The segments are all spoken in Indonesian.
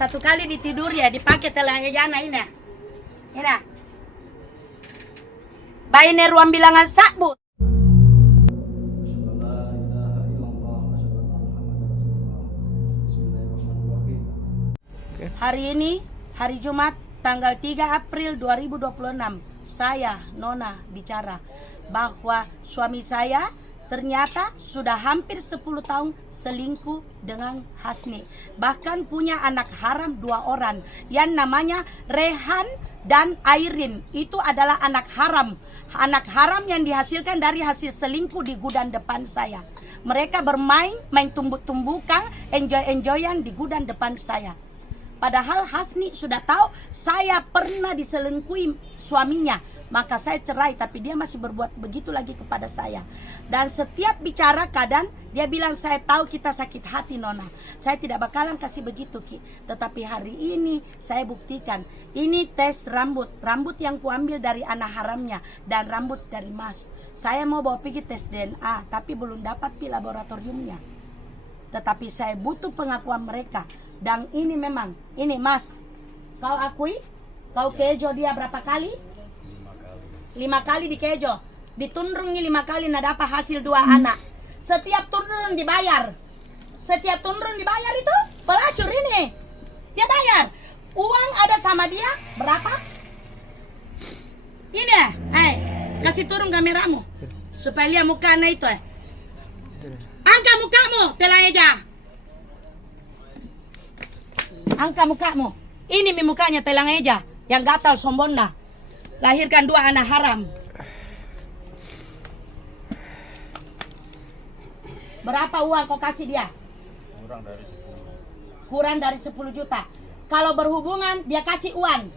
Satu kali ditidur ya, dipakai telang ejana ini. Ini. Bayi ruang bilangan sakbu. Hari ini, hari Jumat, tanggal 3 April 2026, saya, Nona, bicara bahwa suami saya ternyata sudah hampir 10 tahun selingkuh dengan Hasni. Bahkan punya anak haram 2 orang yang namanya Rehan dan Airin. Itu adalah anak haram. Anak haram yang dihasilkan dari hasil selingkuh di gudang depan saya. Mereka bermain, main tumbuk-tumbukan, enjoy-enjoyan di gudang depan saya. Padahal Hasni sudah tahu saya pernah diselingkuhi suaminya. Maka saya cerai, tapi dia masih berbuat begitu lagi kepada saya. Dan setiap bicara kadang dia bilang, saya tahu kita sakit hati Nona. Saya tidak bakalan kasih begitu Ki. Tetapi hari ini saya buktikan. Ini tes rambut. Rambut yang kuambil dari anak haramnya. Dan rambut dari Mas. Saya mau bawa pergi tes DNA. Tapi belum dapat di laboratoriumnya. Tetapi saya butuh pengakuan mereka. Dan ini memang, ini Mas, kau akui, kau kejo dia berapa kali? 5 kali di kejo. Ditundrungi 5 kali, nah dapat hasil 2 anak. Setiap tundrung dibayar. Setiap tundrung dibayar itu pelacur ini. Dia bayar. Uang ada sama dia berapa? Ini ya, kasih turun kameramu. Supaya lihat mukanya itu Angkat mukamu, telah eja. Angkat mukamu. Ini mukanya telang eja yang gatal sombongna. Lahirkan 2 anak haram. Berapa uang kau kasih dia? Kurang dari 10 juta. Kalau berhubungan dia kasih uang.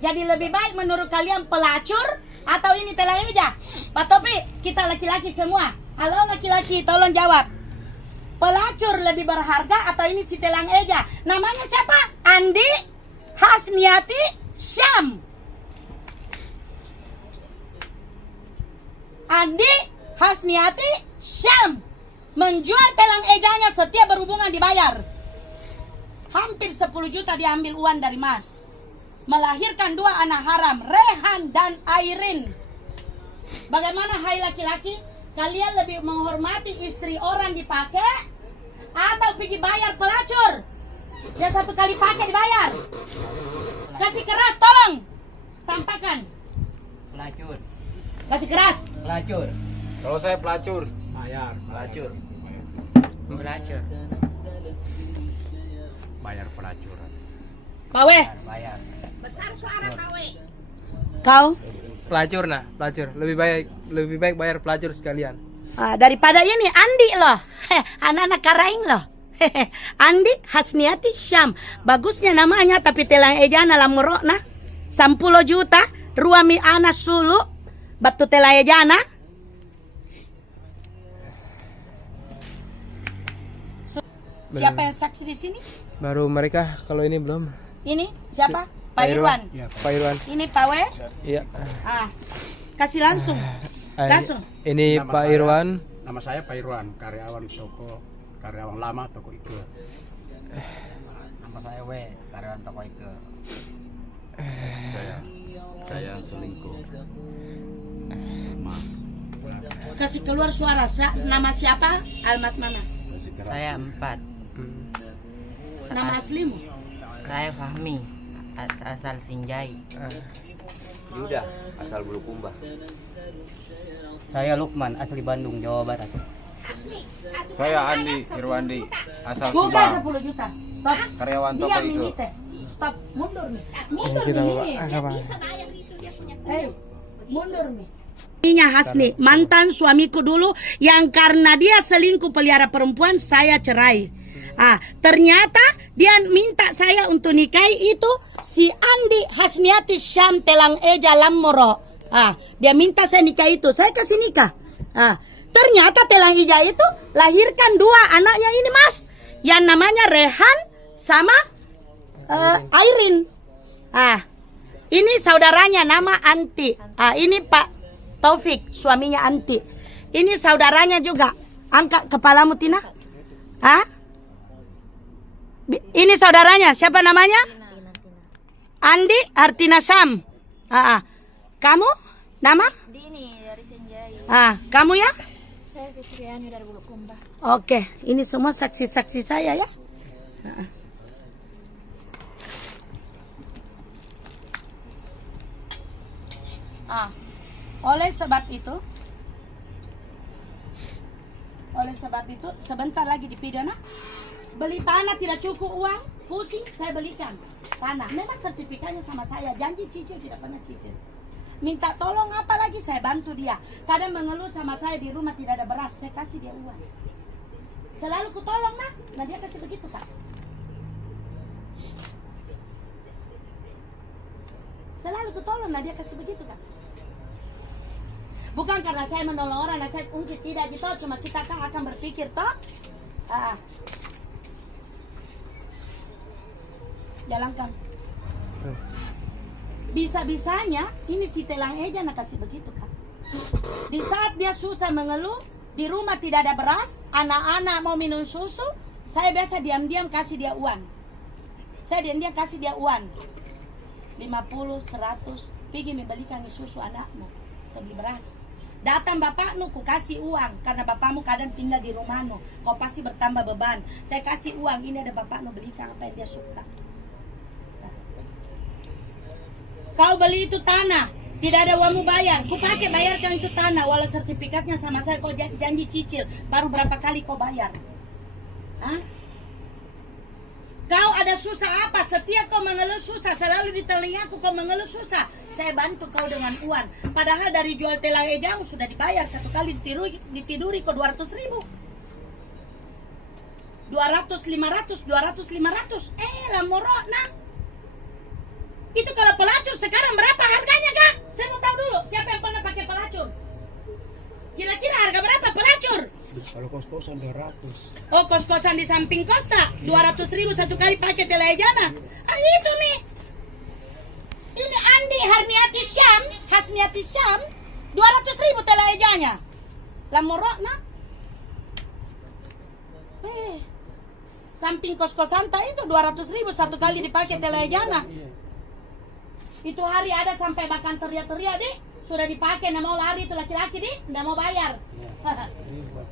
Jadi lebih baik menurut kalian pelacur atau ini telang eja? Pak Topi, kita laki-laki semua. Halo laki-laki, tolong jawab. Pelacur lebih berharga atau ini si telang eja? Namanya siapa? Andi Hasniati Syam. Andi Hasniati Syam menjual telang ejanya, setiap berhubungan dibayar. Hampir 10 juta diambil uang dari Mas. Melahirkan 2 anak haram, Rehan dan Airin. Bagaimana hai laki-laki? Kalian lebih menghormati istri orang dipakai atau pergi bayar pelacur? Yang 1 kali pakai dibayar. Kasih keras, tolong. Tampakkan. Pelacur. Kasih keras. Pelacur. Kalau saya pelacur, Bayar. Pelacur. Pelacur. Bayar pelacuran. Pawe. Bayar. Besar suara Pawe. Kau? pelacur pelacur. Lebih baik bayar pelacur sekalian. Daripada ini Andi loh. Anak-anak karaing loh. Andi Hasniati Syam. Bagusnya namanya tapi telang ejana lamuro nah. 10 juta ruami anak sulu. Batu telang ejana. Siapa yang saksi di sini? Baru mereka, kalau ini belum. Ini siapa? Pak Irwan. Pak Irwan. Ini Pak W. Iya. Kasih langsung. Langsung. Ini Nama Pak saya- Irwan. Nama saya Pak Irwan, karyawan lama toko Ike. Nama saya W, karyawan toko Ike. Saya selingkuh. Kasih keluar suara. Nama siapa? Almat mana? Saya 4. Nama aslimu? Saya Fahmi, asal Sinjai. Yuda, asal Bulukumba. Saya Lukman, asli Bandung, Jawa Barat. Saya Andi Irwandi, asal Bukan Subang. 10 juta. Stop. Karyawan toko Diam itu. ini teh. Stop. Mundur nih. Mundur Kita nih. bawa. Dia Apa? bisa bayar itu dia punya. Mundur nih. Ininya Hasni, mantan suamiku dulu yang karena dia selingkuh pelihara perempuan, saya cerai. Ternyata dia minta saya untuk nikahi itu si Andi Hasniati Syam telang eja lamoro. Dia minta saya nikah itu, saya kasih nikah. Ternyata telang eja itu lahirkan 2 anaknya ini Mas, yang namanya Rehan sama Airin. Ini saudaranya nama Anti. Ini Pak Taufik, suaminya Anti. Ini saudaranya juga. Angkat kepalamu Tina. Ini saudaranya, siapa namanya? Andi Artina Sam. Kamu? Nama? Dini dari Senjai. Kamu ya? Saya Fitriani dari Bulukumba. Oke, ini semua saksi-saksi saya ya. Oleh sebab itu, sebentar lagi di video beli tanah tidak cukup uang, pusing saya belikan tanah. Memang sertifikatnya sama saya, janji cicil tidak pernah cicil. Minta tolong apa lagi saya bantu dia. Kadang mengeluh sama saya di rumah tidak ada beras, saya kasih dia uang. Selalu ku tolong nah dia kasih begitu Kak. Selalu ku tolong dia kasih begitu Kak. Bukan karena saya menolong orang, saya ungkit tidak gitu, cuma kita kan akan berpikir toh. Jalankan. Bisa-bisanya ini si Telang Eja nak kasih begitu Kak. Di saat dia susah mengeluh, di rumah tidak ada beras, anak-anak mau minum susu, saya biasa diam-diam kasih dia uang. Saya diam-diam kasih dia uang. 50, 100, pergi membelikan susu anakmu, atau beli beras. Datang bapakmu, ku kasih uang karena bapakmu kadang tinggal di rumahmu, kau pasti bertambah beban. Saya kasih uang, ini ada bapakmu belikan apa yang dia suka. Kau beli itu tanah, tidak ada uangmu bayar, ku pakai bayarkan itu tanah, walau sertifikatnya sama saya, kau janji cicil, baru berapa kali kau bayar? Kau ada susah apa? Setiap kau mengeluh susah, selalu di telingaku kau mengeluh susah, saya bantu kau dengan uang. Padahal dari jual Telang Ejamu sudah dibayar, satu kali ditiduri kau 200.000. 200, 500, 200, 500. Lamoro nah. Itu kalau pelacur sekarang berapa harganya Kak? Saya mau tahu dulu, siapa yang pernah pakai pelacur? Kira-kira harga berapa pelacur? Kalau kos-kosan 200. Oh, kos-kosan di samping Costa 200.000 satu kali pakai telejana. Itu nih. Ini Andi Hasmiati Syam 200.000 telejanya. Lamorokna. Samping kos-kosan itu 200.000 satu kali dipakai telejana. Itu hari ada sampai bahkan teriak-teriak deh, sudah dipakai, nggak mau lari itu laki-laki deh, nggak mau bayar.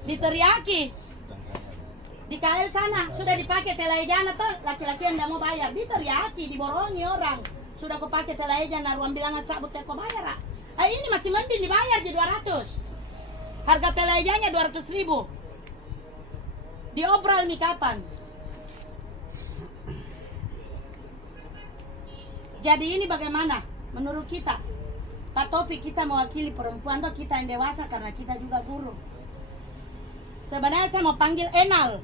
Diteriaki di KL sana sudah dipakai telejana tuh, laki-laki yang nggak mau bayar, diteriaki, diborongi orang. Sudah kau pakai telejana, ruang bilangan sabut kau bayar. Ini masih mending dibayar di 200. Harga telejanya 200.000. Diobral nih kapan? Jadi ini bagaimana menurut kita? Pak Topik, kita mewakili perempuan, toh kita yang dewasa karena kita juga guru. Sebenarnya saya mau panggil Enal,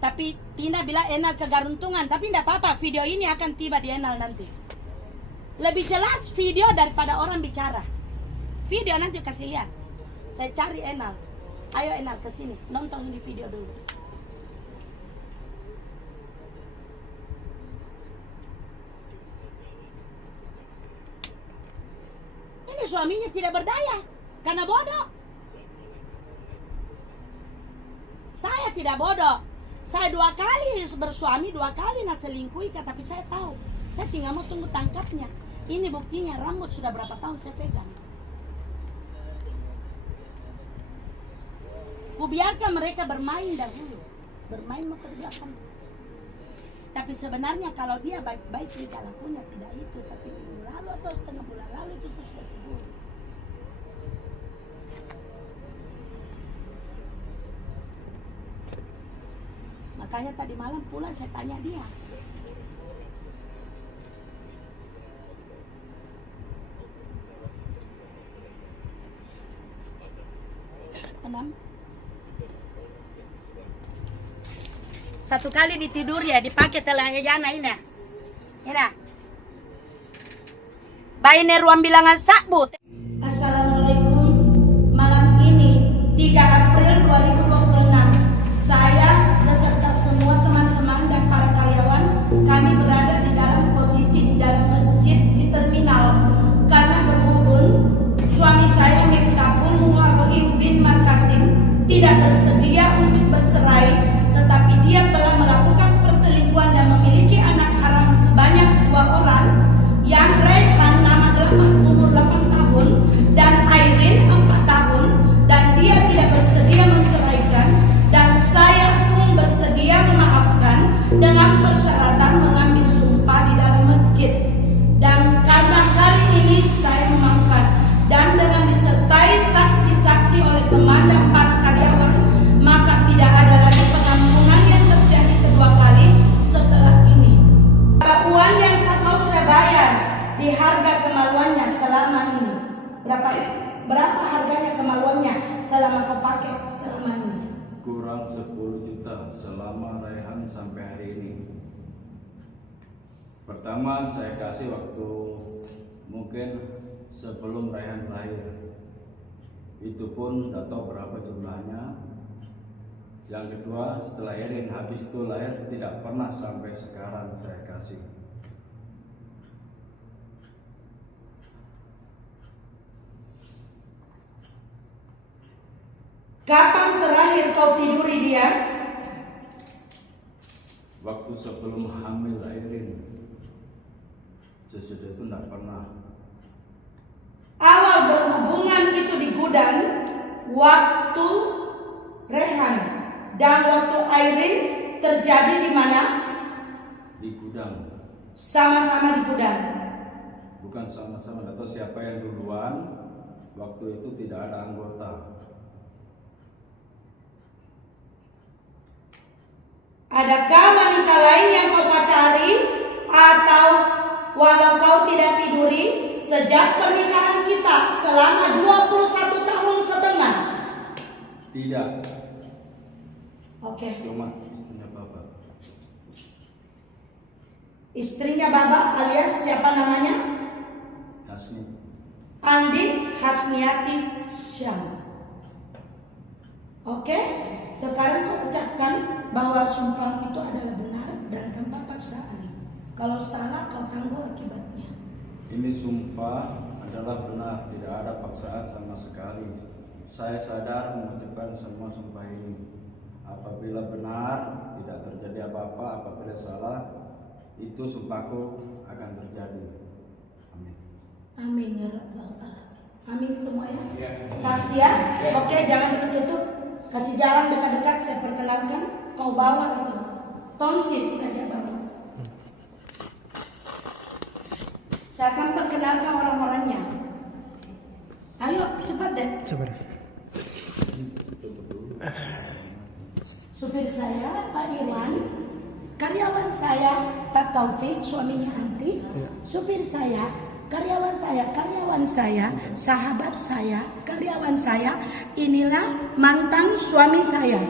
tapi Tina bilang Enal kegaruntungan, tapi tidak apa-apa, video ini akan tiba di Enal nanti. Lebih jelas video daripada orang bicara. Video nanti kasih lihat. Saya cari Enal. Ayo Enal ke sini, nonton ini video dulu. Ini suaminya tidak berdaya karena bodoh. Saya tidak bodoh. Saya 2 kali bersuami, 2 kali selingkuhi, tapi saya tahu. Saya tinggal mau tunggu tangkapnya. Ini buktinya, rambut sudah berapa tahun saya pegang. Kubiarkan mereka bermain dahulu. Bermain mau ke belakang. Tapi sebenarnya kalau dia baik-baik tidak lakunya tidak itu, tapi minggu lalu atau setengah bulan lalu itu saya sudah tidur. Makanya tadi malam pulang saya tanya dia. Enam. Satu kali ditidur ya, dipakai telajana ini. Ini. Baine ruang bilangan sakbu. Assalamualaikum. Malam ini 3 April 2026. Saya beserta semua teman-teman dan para karyawan, kami berada di dalam posisi di dalam masjid di terminal karena berhubung suami saya Miftahul Muharrohim bin Markasim tidak bersedia untuk bercerai, tetapi dia telah melakukan perselingkuhan Berapa harganya kemaluannya selama kau pakai selama ini? Kurang 10 juta selama Raihan sampai hari ini. Pertama saya kasih waktu mungkin sebelum Raihan lahir. Itu pun tidak tahu berapa jumlahnya. Yang kedua setelah Erin habis itu lahir tidak pernah sampai sekarang saya kasih. Kapan terakhir kau tiduri dia? Waktu sebelum hamil Erin. Sesudah itu tidak pernah. Awal berhubungan itu di gudang waktu Rehan dan waktu Airin terjadi di mana? Di gudang. Sama-sama di gudang. Bukan sama-sama, atau siapa yang duluan. Waktu itu tidak ada anggota. Adakah wanita lain yang kau pacari atau walau kau tidak tiduri sejak pernikahan kita selama 21 tahun setengah? Tidak. Oke. Cuma istrinya Bapak. Istrinya Bapak alias siapa namanya? Hasni. Andi Hasniati Syam. Oke, sekarang kau ucapkan bahwa sumpah itu adalah benar dan tanpa paksaan. Kalau salah kau tanggung akibatnya. Ini sumpah adalah benar, tidak ada paksaan sama sekali. Saya sadar mengucapkan semua sumpah ini. Apabila benar, tidak terjadi apa-apa. Apabila salah, itu sumpahku akan terjadi. Amin. Amin ya Rabbal Alamin. Amin semuanya. Saksi ya. Oke, jangan ditutup. Kasih jalan dekat-dekat. Saya perkenalkan. Kau bawa itu. Tonsis saja bawa. Saya akan perkenalkan orang-orangnya. Ayo cepat deh. Sabar. Supir saya Pak Irwan, karyawan saya Pak Taufik, suaminya Anti, supir saya, karyawan saya, sahabat saya, karyawan saya, inilah mantan suami saya.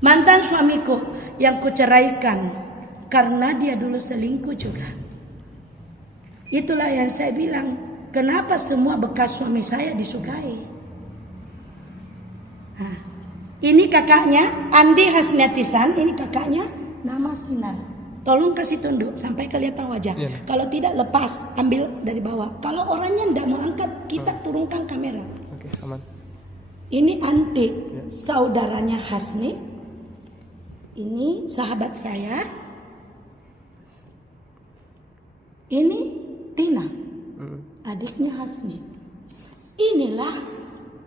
Mantan suamiku yang kuceraikan karena dia dulu selingkuh juga. Itulah yang saya bilang, kenapa semua bekas suami saya disukai. Nah, ini kakaknya Andi Hasniatisan, ini kakaknya nama Sinar. Tolong kasih tunduk sampai kelihatan wajah. Kalau tidak lepas, ambil dari bawah. Kalau orangnya tidak mau angkat, kita turunkan kamera. Oke, aman. Ini Anti, saudaranya Hasni. Ini sahabat saya. Ini Tina, adiknya Hasni. Inilah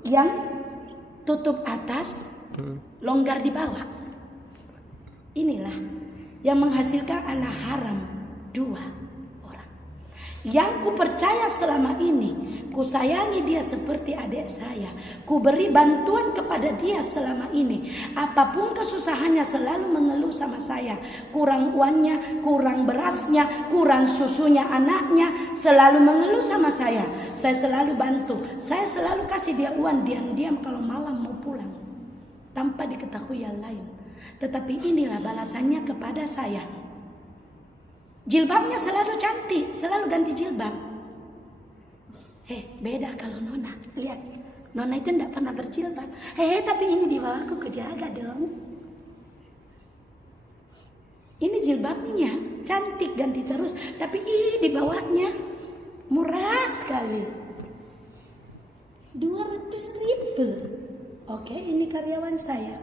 yang tutup atas, longgar di bawah. Inilah yang menghasilkan anak haram 2 orang. Yang ku percaya selama ini, ku sayangi dia seperti adik saya. Ku beri bantuan kepada dia selama ini. Apapun kesusahannya selalu mengeluh sama saya. Kurang uangnya, kurang berasnya, kurang susunya anaknya, selalu mengeluh sama saya. Saya selalu bantu. Saya selalu kasih dia uang diam-diam kalau malam mau pulang, tanpa diketahui yang lain. Tetapi inilah balasannya kepada saya. Jilbabnya selalu cantik, selalu ganti jilbab. Beda kalau Nona. Lihat, Nona itu tidak pernah berjilbab. Tapi ini di bawahku kejaga dong. Ini jilbabnya cantik, ganti terus. Tapi di bawahnya murah sekali. 200.000. Oke, ini karyawan saya.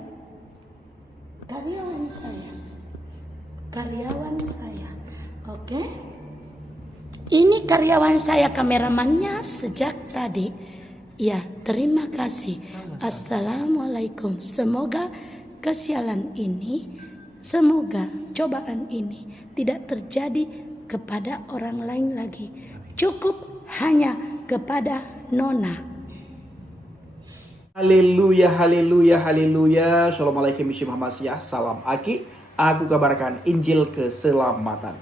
Karyawan saya. Oke. Ini karyawan saya, kameramannya sejak tadi. Ya, terima kasih. Assalamualaikum. Semoga kesialan ini, semoga cobaan ini tidak terjadi kepada orang lain lagi. Cukup hanya kepada Nona. Haleluya, haleluya, haleluya. Assalamualaikum warahmatullahi wabarakatuh. Salam Aki. Aku kabarkan Injil keselamatan.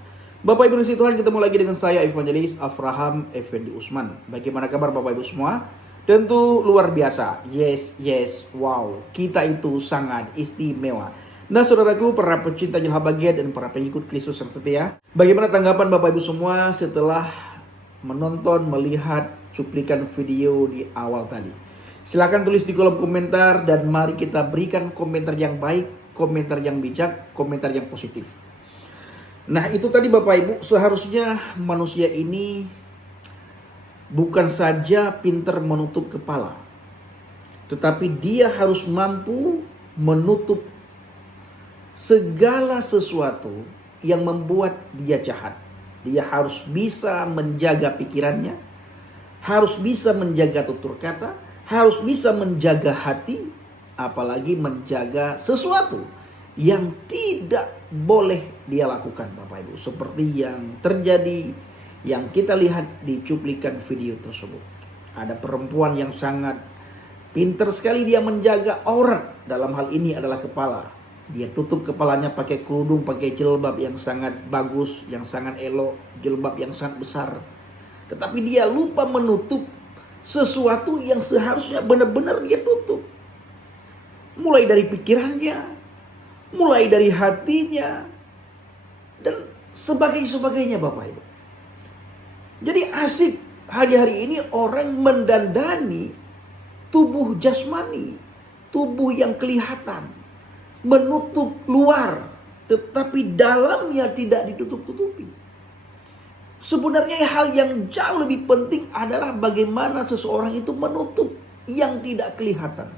Bapak Ibu Tuhan, ketemu lagi dengan saya Evangelis Avraham Effendi Usman. Bagaimana kabar Bapak Ibu semua? Tentu luar biasa. Yes, wow. Kita itu sangat istimewa. Nah saudaraku, para pecinta Jilha Bahagia dan para pengikut Kristus yang setia, bagaimana tanggapan Bapak Ibu semua setelah menonton, melihat cuplikan video di awal tadi? Silahkan tulis di kolom komentar dan mari kita berikan komentar yang baik, komentar yang bijak, komentar yang positif. Nah itu tadi Bapak Ibu, seharusnya manusia ini bukan saja pintar menutup kepala, tetapi dia harus mampu menutup segala sesuatu yang membuat dia jahat. Dia harus bisa menjaga pikirannya, harus bisa menjaga tutur kata, harus bisa menjaga hati, apalagi menjaga sesuatu yang tidak boleh dia lakukan Bapak Ibu. Seperti yang terjadi, yang kita lihat di cuplikan video tersebut. Ada perempuan yang sangat pintar sekali dia menjaga aurat. Dalam hal ini adalah kepala. Dia tutup kepalanya pakai kerudung, pakai jilbab yang sangat bagus, yang sangat elok, jilbab yang sangat besar. Tetapi dia lupa menutup sesuatu yang seharusnya benar-benar dia tutup. Mulai dari pikirannya, mulai dari hatinya, dan sebagainya Bapak Ibu. Jadi asik hari-hari ini orang mendandani tubuh jasmani, tubuh yang kelihatan, menutup luar, tetapi dalamnya tidak ditutup-tutupi. Sebenarnya hal yang jauh lebih penting adalah bagaimana seseorang itu menutup yang tidak kelihatan.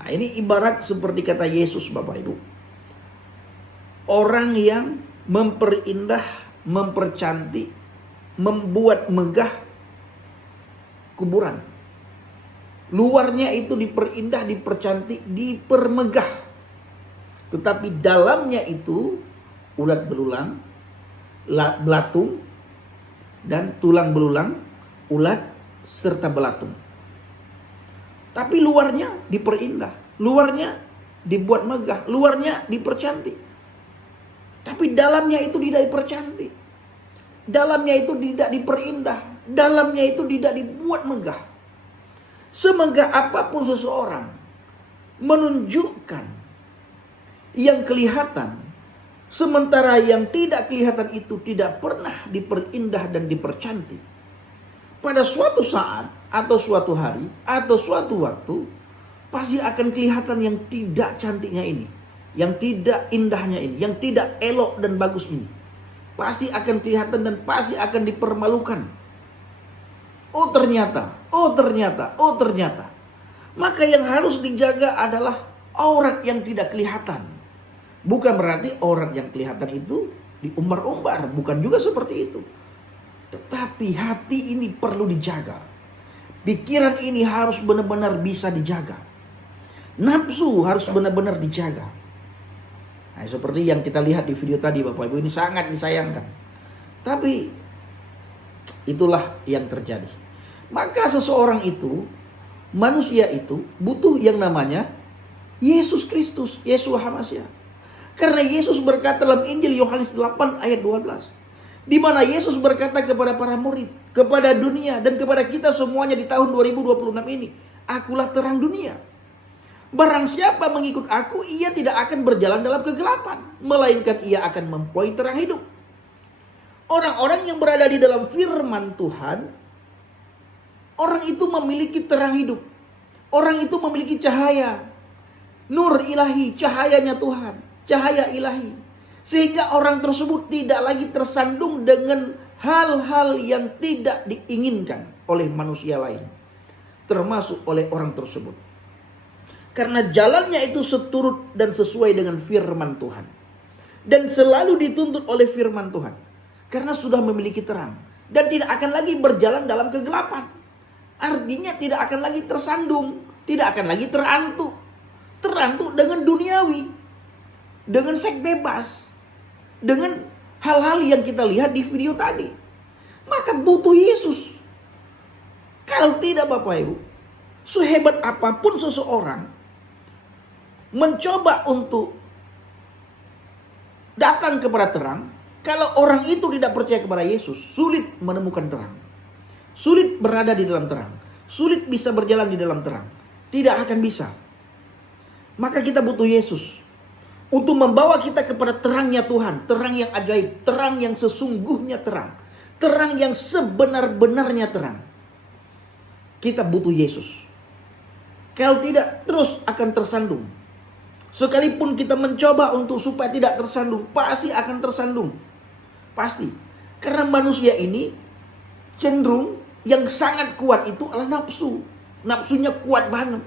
Nah, ini ibarat seperti kata Yesus Bapak Ibu. Orang yang memperindah, mempercantik, membuat megah kuburan. Luarnya itu diperindah, dipercantik, dipermegah. Tetapi dalamnya itu ulat belulang, belatung, dan tulang belulang, ulat, serta belatung. Tapi luarnya diperindah, luarnya dibuat megah, luarnya dipercantik. Tapi dalamnya itu tidak dipercantik, dalamnya itu tidak diperindah, dalamnya itu tidak dibuat megah. Semegah apapun seseorang menunjukkan yang kelihatan, sementara yang tidak kelihatan itu tidak pernah diperindah dan dipercantik. Pada suatu saat atau suatu hari atau suatu waktu pasti akan kelihatan yang tidak cantiknya ini, yang tidak indahnya ini, yang tidak elok dan bagus ini. Pasti akan kelihatan dan pasti akan dipermalukan. Oh ternyata. Maka yang harus dijaga adalah aurat yang tidak kelihatan. Bukan berarti aurat yang kelihatan itu diumbar-umbar, bukan juga seperti itu. Tetapi hati ini perlu dijaga. Pikiran ini harus benar-benar bisa dijaga. Nafsu harus benar-benar dijaga. Nah, seperti yang kita lihat di video tadi Bapak Ibu, ini sangat disayangkan. Tapi itulah yang terjadi. Maka seseorang itu, manusia itu butuh yang namanya Yesus Kristus, Yeshua HaMashiach. Karena Yesus berkata dalam Injil Yohanes 8 ayat 12. Di mana Yesus berkata kepada para murid, kepada dunia dan kepada kita semuanya di tahun 2026 ini. Akulah terang dunia. Barang siapa mengikut aku, ia tidak akan berjalan dalam kegelapan, melainkan ia akan mempunyai terang hidup. Orang-orang yang berada di dalam firman Tuhan, orang itu memiliki terang hidup. Orang itu memiliki cahaya. Nur ilahi, cahayanya Tuhan, cahaya ilahi. Sehingga orang tersebut tidak lagi tersandung dengan hal-hal yang tidak diinginkan oleh manusia lain, termasuk oleh orang tersebut. Karena jalannya itu seturut dan sesuai dengan firman Tuhan. Dan selalu dituntut oleh firman Tuhan. Karena sudah memiliki terang. Dan tidak akan lagi berjalan dalam kegelapan. Artinya tidak akan lagi tersandung. Tidak akan lagi terantuk. Terantuk dengan duniawi. Dengan seks bebas. Dengan hal-hal yang kita lihat di video tadi. Maka butuh Yesus. Kalau tidak Bapak Ibu, sehebat apapun seseorang mencoba untuk datang kepada terang, kalau orang itu tidak percaya kepada Yesus, sulit menemukan terang. Sulit berada di dalam terang. sulit bisa berjalan di dalam terang. Tidak akan bisa. Maka kita butuh Yesus untuk membawa kita kepada terangnya Tuhan, terang yang ajaib, terang yang sesungguhnya terang, terang yang sebenar-benarnya terang. Kita butuh Yesus. Kalau tidak, terus akan tersandung. Sekalipun kita mencoba untuk supaya tidak tersandung, pasti akan tersandung. Pasti. Karena manusia ini cenderung yang sangat kuat itu adalah nafsu. Nafsunya kuat banget.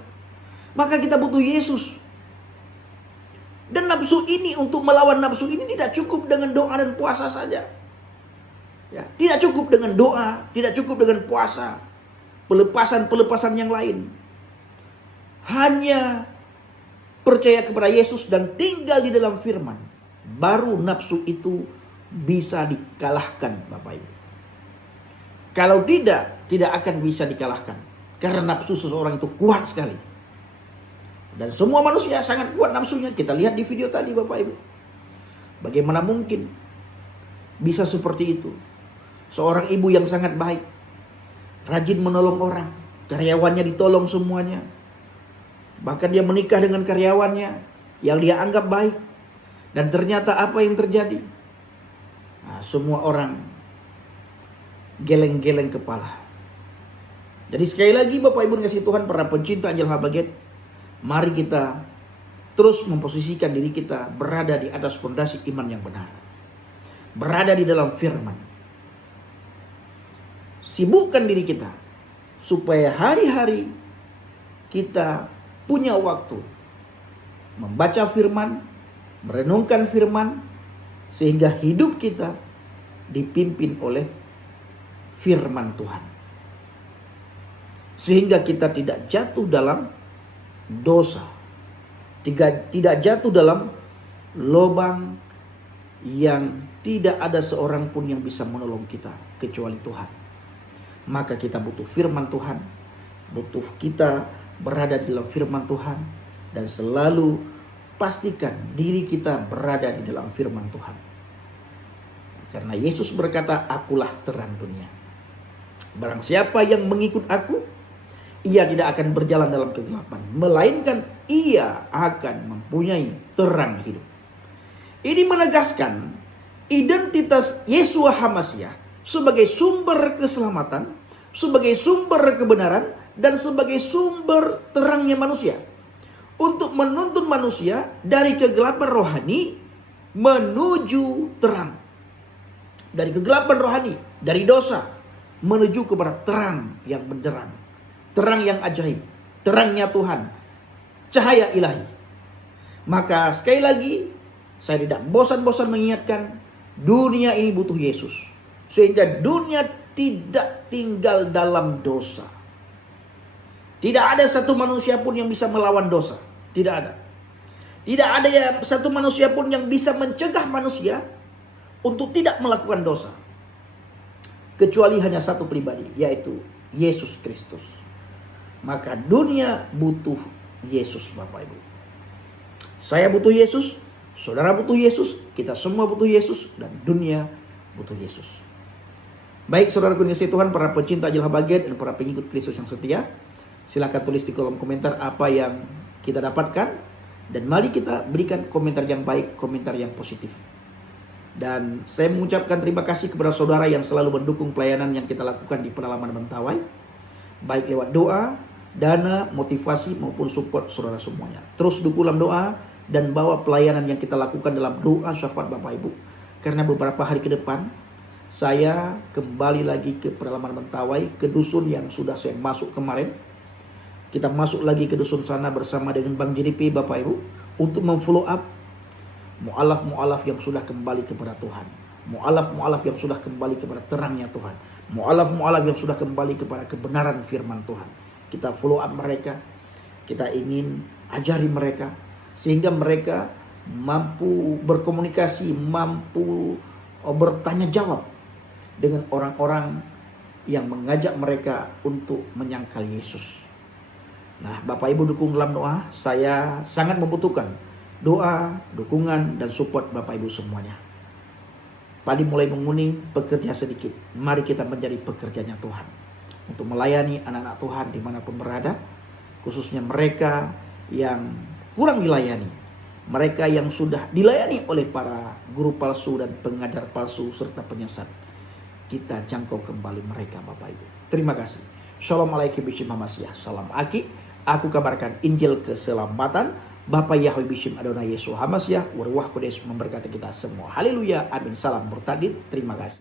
Maka kita butuh Yesus. Dan nafsu ini, untuk melawan nafsu ini tidak cukup dengan doa dan puasa saja. Ya, tidak cukup dengan doa, tidak cukup dengan puasa, pelepasan-pelepasan yang lain. Hanya percaya kepada Yesus dan tinggal di dalam firman, baru nafsu itu bisa dikalahkan, Bapak Ibu. Kalau tidak akan bisa dikalahkan. Karena nafsu seseorang itu kuat sekali. Dan semua manusia sangat kuat nafsunya. Kita lihat di video tadi, Bapak Ibu. Bagaimana mungkin bisa seperti itu? Seorang ibu yang sangat baik, rajin menolong orang, karyawannya ditolong semuanya. Bahkan dia menikah dengan karyawannya yang dia anggap baik. Dan ternyata apa yang terjadi? Nah, semua orang geleng-geleng kepala. Jadi sekali lagi Bapak Ibu kasih Tuhan, para pencinta Angel Habaget, mari kita terus memposisikan diri kita berada di atas fondasi iman yang benar. Berada di dalam firman. Sibukkan diri kita supaya hari-hari kita punya waktu membaca firman, merenungkan firman, sehingga hidup kita dipimpin oleh firman Tuhan. Sehingga kita tidak jatuh dalam dosa. Tidak jatuh dalam lubang yang tidak ada seorang pun yang bisa menolong kita kecuali Tuhan. Maka kita butuh firman Tuhan. Butuh kita berada di dalam firman Tuhan. Dan selalu pastikan diri kita berada di dalam firman Tuhan. Karena Yesus berkata, akulah terang dunia. Barang siapa yang mengikut aku, ia tidak akan berjalan dalam kegelapan, melainkan ia akan mempunyai terang hidup. Ini menegaskan identitas Yeshua HaMashiach sebagai sumber keselamatan, sebagai sumber kebenaran, dan sebagai sumber terangnya manusia. Untuk menuntun manusia dari kegelapan rohani menuju terang. Dari kegelapan rohani, dari dosa, menuju kepada terang yang benderang. Terang yang ajaib, terangnya Tuhan, cahaya ilahi. Maka sekali lagi, saya tidak bosan-bosan mengingatkan, dunia ini butuh Yesus. Sehingga dunia tidak tinggal dalam dosa. Tidak ada satu manusia pun yang bisa melawan dosa. Tidak ada. Tidak ada satu manusia pun yang bisa mencegah manusia untuk tidak melakukan dosa. Kecuali hanya satu pribadi, yaitu Yesus Kristus. Maka dunia butuh Yesus, Bapak Ibu. Saya butuh Yesus, saudara butuh Yesus, kita semua butuh Yesus, dan dunia butuh Yesus. Baik saudara kasih Tuhan, para pencinta Angel Habaget dan para pengikut Kristus yang setia, silakan tulis di kolom komentar apa yang kita dapatkan, dan mari kita berikan komentar yang baik, komentar yang positif. Dan saya mengucapkan terima kasih kepada saudara yang selalu mendukung pelayanan yang kita lakukan di Pedalaman Mentawai, baik lewat doa, dana, motivasi maupun support saudara semuanya. Terus dukung dalam doa dan bawa pelayanan yang kita lakukan dalam doa syafaat Bapak Ibu. Karena beberapa hari ke depan saya kembali lagi ke Pedalaman Mentawai, ke dusun yang sudah saya masuk kemarin. Kita masuk lagi ke dusun sana bersama dengan Bang JDP Bapak Ibu untuk memfollow up mu'alaf-mu'alaf yang sudah kembali kepada Tuhan. Mu'alaf-mu'alaf yang sudah kembali kepada terangnya Tuhan. Mu'alaf-mu'alaf yang sudah kembali kepada kebenaran firman Tuhan. Kita follow up mereka. Kita ingin ajari mereka sehingga mereka mampu berkomunikasi, mampu bertanya jawab dengan orang-orang yang mengajak mereka untuk menyangkal Yesus. Nah, Bapak Ibu dukung dalam doa. Saya sangat membutuhkan doa, dukungan, dan support Bapak Ibu semuanya. Padi mulai menguning, pekerja sedikit. Mari kita menjadi pekerjanya Tuhan. untuk melayani anak-anak Tuhan dimanapun berada, khususnya mereka yang kurang dilayani, mereka yang sudah dilayani oleh para guru palsu dan pengajar palsu serta penyesat. Kita jangkau kembali mereka, Bapak Ibu. Terima kasih. Shalom alaikum bishim hamasyah. Salam aki. Aku kabarkan Injil keselamatan. Bapak Yahweh bishim Adonai Yesus hamasyah. Warwah Kodes memberkati kita semua. Haleluya. Amin. Salam murtadin. Terima kasih.